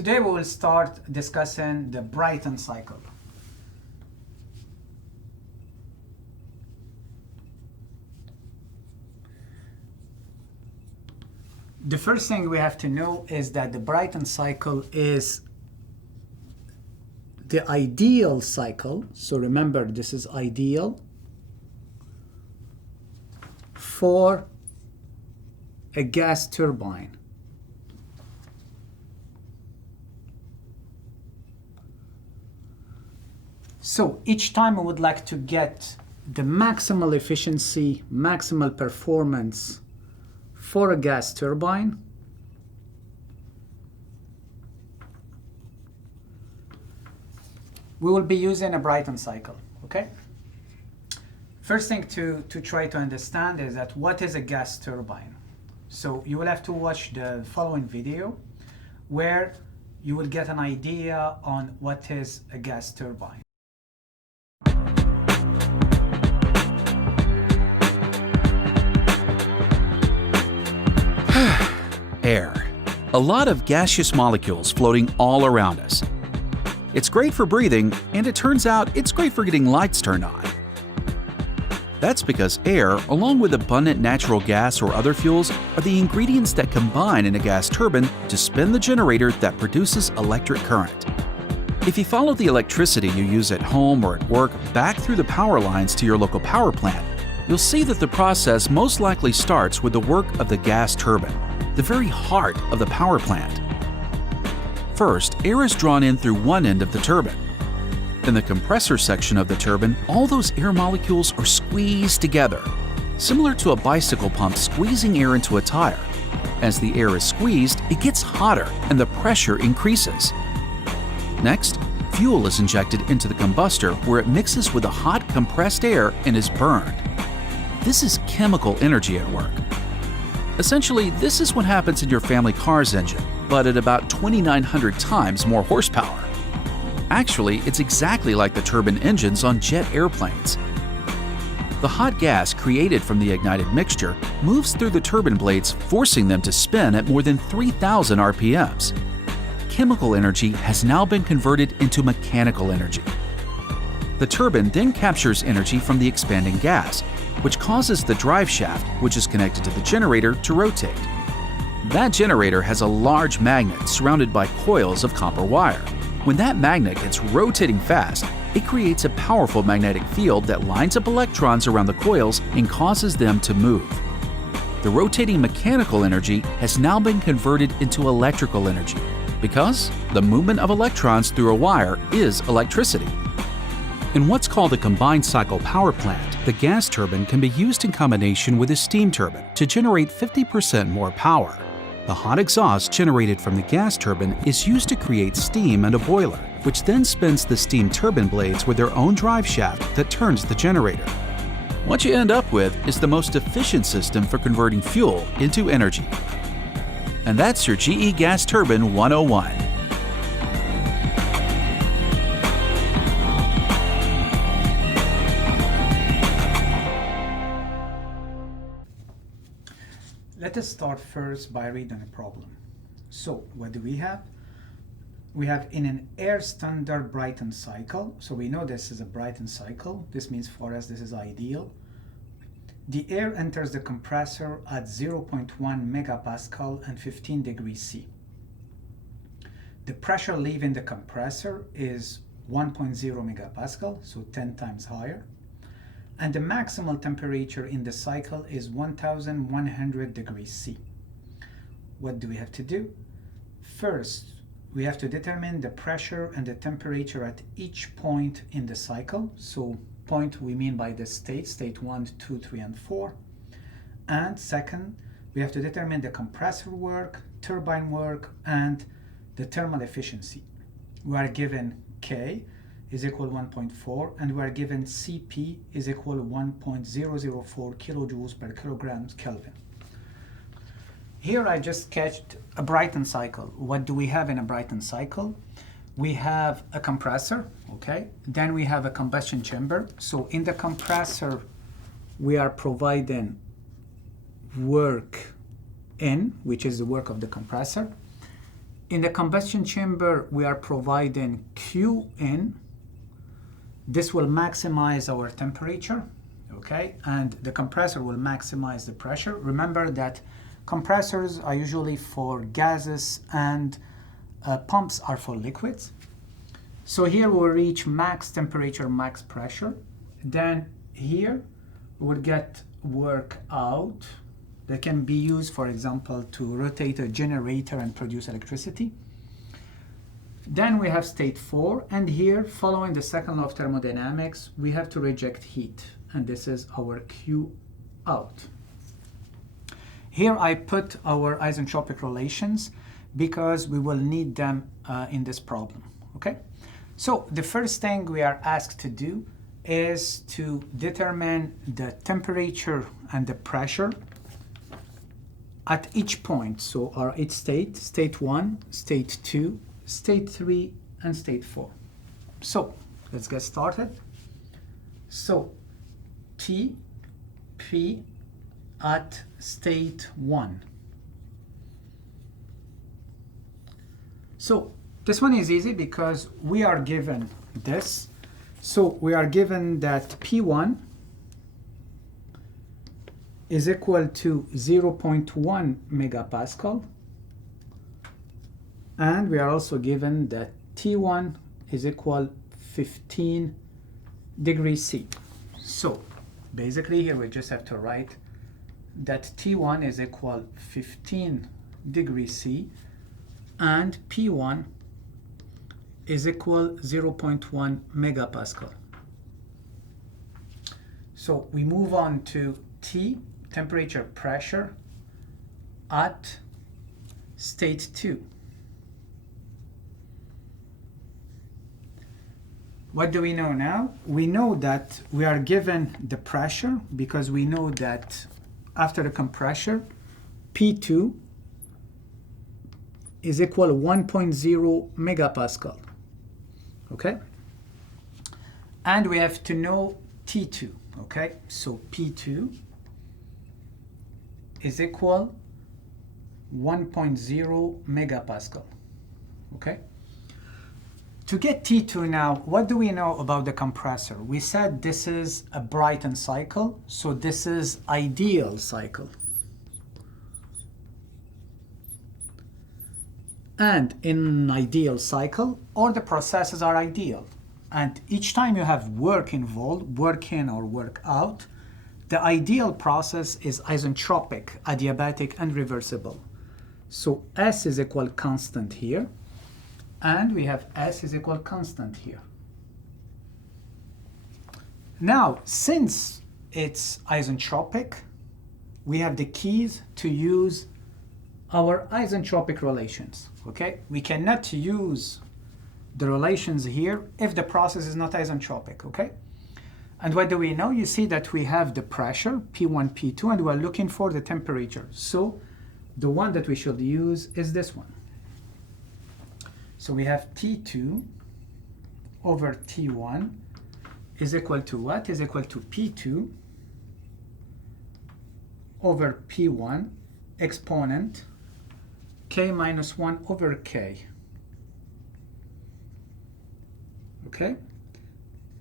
Today we will start discussing the Brayton cycle. The first thing we have to know is that the Brayton cycle is the ideal cycle. So remember, this is ideal for a gas turbine. So each time I would like to get the maximal efficiency, maximal performance for a gas turbine, we will be using a Brayton cycle, okay? First thing to try to understand is that what is a gas turbine? So you will have to watch the following video where you will get an idea on what is a gas turbine. Air. A lot of gaseous molecules floating all around us. It's great for breathing, and it turns out it's great for getting lights turned on. That's because air, along with abundant natural gas or other fuels, are the ingredients that combine in a gas turbine to spin the generator that produces electric current. If you follow the electricity you use at home or at work back through the power lines to your local power plant, you'll see that the process most likely starts with the work of the gas turbine, the very heart of the power plant. First, air is drawn in through one end of the turbine. In the compressor section of the turbine, all those air molecules are squeezed together, similar to a bicycle pump squeezing air into a tire. As the air is squeezed, it gets hotter and the pressure increases. Next, fuel is injected into the combustor where it mixes with the hot compressed air and is burned. This is chemical energy at work. Essentially, this is what happens in your family car's engine, but at about 2,900 times more horsepower. Actually, it's exactly like the turbine engines on jet airplanes. The hot gas created from the ignited mixture moves through the turbine blades, forcing them to spin at more than 3,000 RPMs. Chemical energy has now been converted into mechanical energy. The turbine then captures energy from the expanding gas, which causes the drive shaft, which is connected to the generator, to rotate. That generator has a large magnet surrounded by coils of copper wire. When that magnet gets rotating fast, it creates a powerful magnetic field that lines up electrons around the coils and causes them to move. The rotating mechanical energy has now been converted into electrical energy because the movement of electrons through a wire is electricity. In what's called a combined cycle power plant, the gas turbine can be used in combination with a steam turbine to generate 50% more power. The hot exhaust generated from the gas turbine is used to create steam and a boiler, which then spins the steam turbine blades with their own drive shaft that turns the generator. What you end up with is the most efficient system for converting fuel into energy. And that's your GE Gas Turbine 101. Let us start first by reading a problem. So what do we have? We have in an air standard Brayton cycle. So we know this is a Brayton cycle. This means for us this is ideal. The air enters the compressor at 0.1 megapascal and 15 degrees C. The pressure leaving the compressor is 1.0 megapascal, so 10 times higher. And the maximal temperature in the cycle is 1100 degrees C. What do we have to do? First, we have to determine the pressure and the temperature at each point in the cycle. So point we mean by the state 1, 2, 3, and 4. And second, we have to determine the compressor work, turbine work, and the thermal efficiency. We are given K is equal 1.4, and we are given Cp is equal 1.004 kilojoules per kilogram Kelvin. Here I just sketched a Brayton cycle. What do we have in a Brayton cycle? We have a compressor, okay? Then we have a combustion chamber. So in the compressor, we are providing work in, which is the work of the compressor. in the combustion chamber, we are providing Q in. This will maximize our temperature, okay? And the compressor will maximize the pressure. Remember that compressors are usually for gases and pumps are for liquids. So here we'll reach max temperature, max pressure. Then here we'll get work out that can be used, for example, to rotate a generator and produce electricity. Then we have state 4, and here, following the second law of thermodynamics, we have to reject heat, and this is our Q out. Here I put our isentropic relations because we will need them in this problem, okay? So the first thing we are asked to do is to determine the temperature and the pressure at each point. So our each state, state 1, state 2, state 3, and state 4. So let's get started. So T, P at state 1. So this one is easy because we are given this. So we are given that P1 is equal to 0.1 megapascal. And we are also given that T1 is equal 15 degrees C. So basically here we just have to write that T1 is equal 15 degrees C and P1 is equal 0.1 megapascal. So we move on to T, temperature pressure at state 2. What do we know now? We know that we are given the pressure because we know that after the compressor, P2 is equal to 1.0 megapascal. Okay? And we have to know T2. Okay? So P2 is equal 1.0 megapascal. Okay? To get T2 now, what do we know about the compressor? We said this is a Brayton cycle, so this is ideal cycle. And in an ideal cycle, all the processes are ideal. And each time you have work involved, work in or work out, the ideal process is isentropic, adiabatic, and reversible. So S is equal constant here. And we have S is equal constant here. Now, since it's isentropic, we have the keys to use our isentropic relations, okay? We cannot use the relations here if the process is not isentropic, okay? And what do we know? You see that we have the pressure, P1, P2, and we're looking for the temperature. So the one that we should use is this one. So we have T2 over T1 is equal to what? Is equal to P2 over P1 exponent K minus 1 over K. Okay?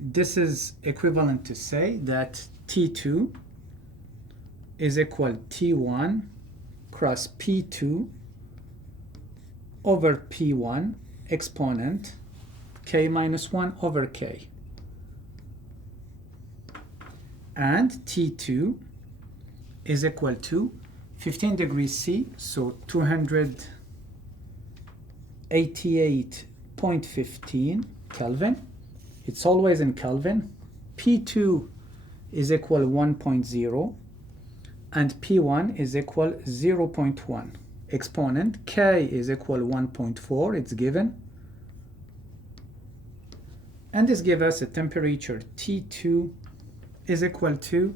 This is equivalent to say that T2 is equal to T1 cross P2 over P1 exponent K minus 1 over K. And T2 is equal to 15 degrees C, so 288.15 Kelvin. It's always in Kelvin. P2 is equal 1.0 and P1 is equal 0.1. Exponent K is equal 1.4, it's given. And this gives us a temperature T2 is equal to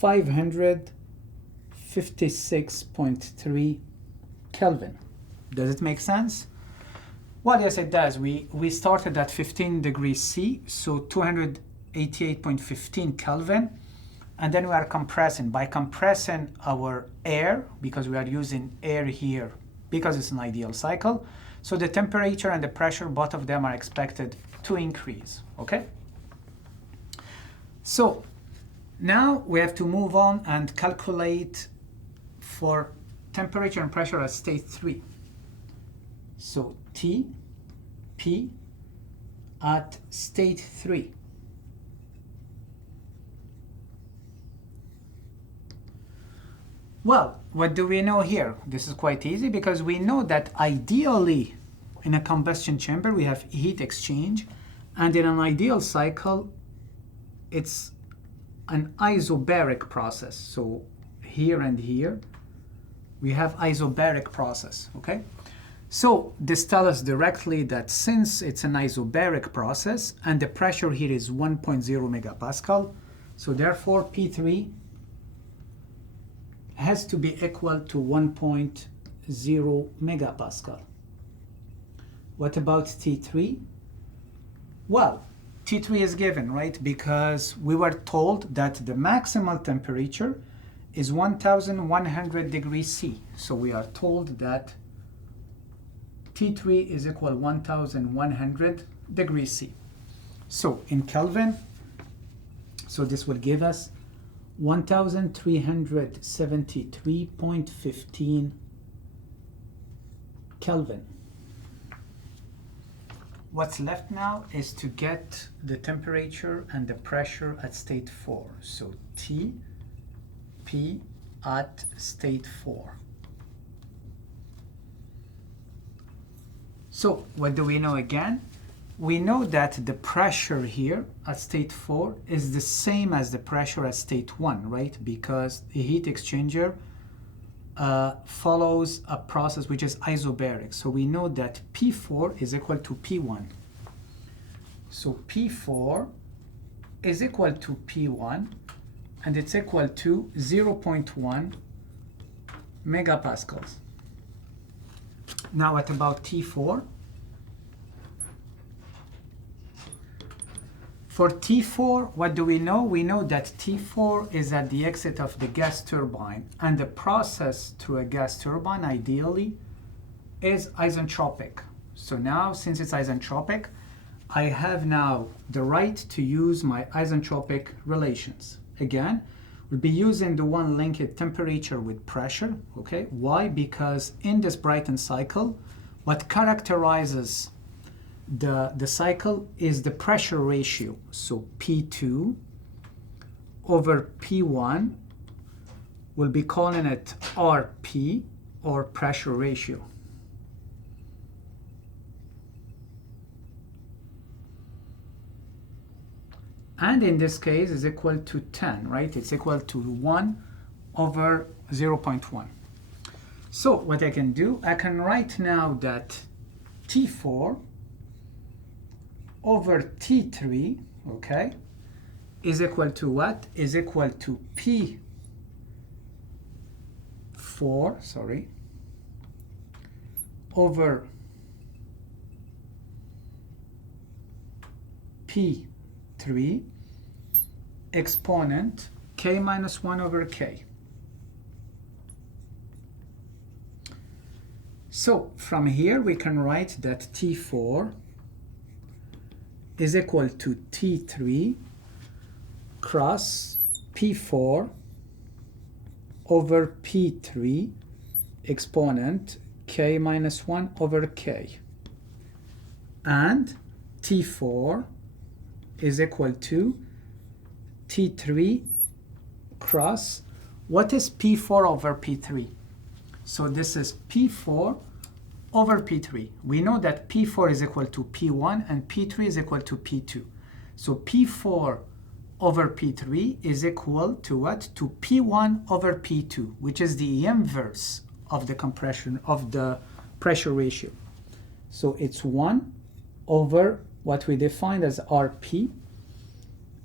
556.3 Kelvin. Does it make sense? Well, yes, it does. We started at 15 degrees C, so 288.15 Kelvin. And then we are compressing. By compressing our air, because we are using air here because it's an ideal cycle. So the temperature and the pressure, both of them are expected to increase, okay? So now we have to move on and calculate for temperature and pressure at state 3. So T, P at state 3. Well, what do we know here? This is quite easy because we know that ideally in a combustion chamber we have heat exchange, and in an ideal cycle it's an isobaric process. So here and here we have isobaric process, okay? So this tells us directly that since it's an isobaric process and the pressure here is 1.0 megapascal, so therefore P3 has to be equal to 1.0 megapascal. What about T3? Well, T3 is given, right? Because we were told that the maximal temperature is 1100 degrees C. So we are told that T3 is equal 1100 degrees C. So in Kelvin, so this will give us 1373.15 Kelvin. What's left now is to get the temperature and the pressure at state 4. So T, P at state 4. So what do we know again? We know that the pressure here at state 4 is the same as the pressure at state 1, right? Because the heat exchanger follows a process which is isobaric. So we know that P4 is equal to P1. So P4 is equal to P1, and it's equal to 0.1 megapascals. Now what about T4? For T4, what do we know? We know that T4 is at the exit of the gas turbine, and the process through a gas turbine ideally is isentropic. So now, since it's isentropic, I have now the right to use my isentropic relations. Again, we'll be using the one linked temperature with pressure, okay? Why? Because in this Brayton cycle, what characterizes the cycle is the pressure ratio. So P2 over P1, we'll be calling it RP, or pressure ratio. And in this case is equal to 10, right? It's equal to 1 over 0.1. So what I can do, I can write now that T4 over T3, okay, is equal to what? Is equal to P4, sorry, over P3 exponent K minus 1 over K. So from here we can write that T4 is equal to T3 cross P4 over P3 exponent K minus 1 over K. And T4 is equal to T3 cross, what is P4 over P3? So this is P4 over P3. We know that P4 is equal to P1 and P3 is equal to P2. So P4 over P3 is equal to what? To P1 over P2, which is the inverse of the compression of the pressure ratio. So it's 1 over what we defined as RP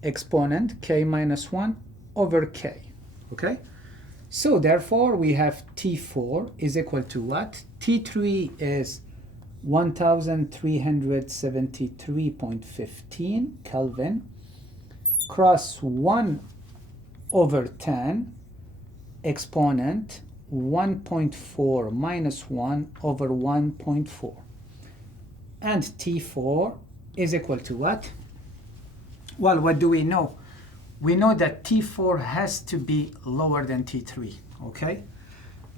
exponent K minus 1 over K, okay? So therefore we have T4 is equal to what? T3 is 1373.15 Kelvin cross 1 over 10 exponent 1.4 minus 1 over 1.4. And T4 is equal to what? Well, what do we know? We know that T4 has to be lower than T3, okay?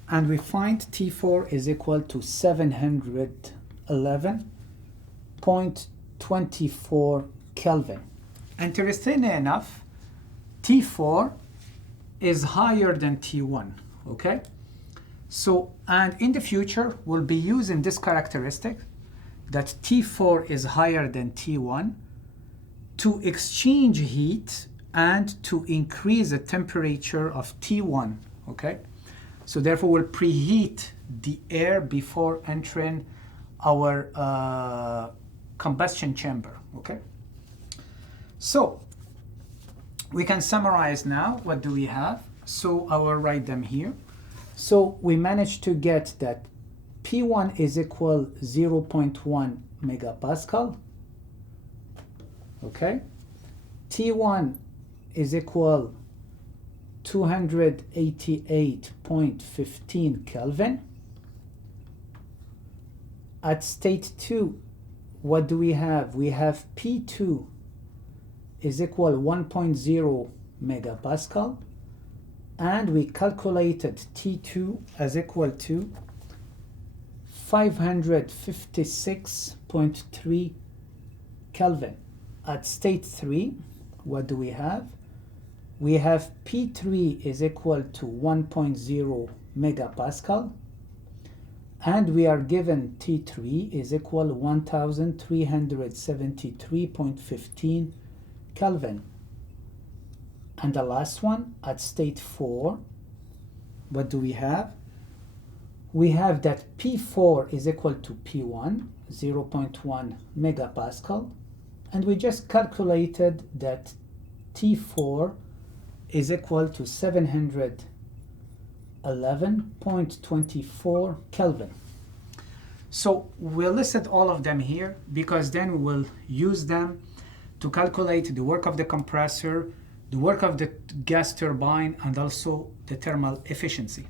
And we find T4 is equal to 711.24 Kelvin. Interestingly enough, T4 is higher than T1, okay? So, and in the future, we'll be using this characteristic that T4 is higher than T1 to exchange heat and to increase the temperature of T1, okay? So therefore, we'll preheat the air before entering our combustion chamber, okay? So we can summarize now. What do we have? So I will write them here. So we managed to get that P1 is equal 0.1 megapascal, okay? T1 is equal 288.15 Kelvin. At state 2, what do we have? We have P2 is equal 1.0 megapascal, and we calculated T2 as equal to 556.3 Kelvin. At state 3, what do we have? We have P3 is equal to 1.0 megapascal, and we are given T3 is equal 1373.15 Kelvin. And the last one, at state 4, what do we have? We have that P4 is equal to P1, 0.1 megapascal, and we just calculated that T4 is equal to 711.24 Kelvin. So we'll list all of them here because then we will use them to calculate the work of the compressor, the work of the gas turbine, and also the thermal efficiency.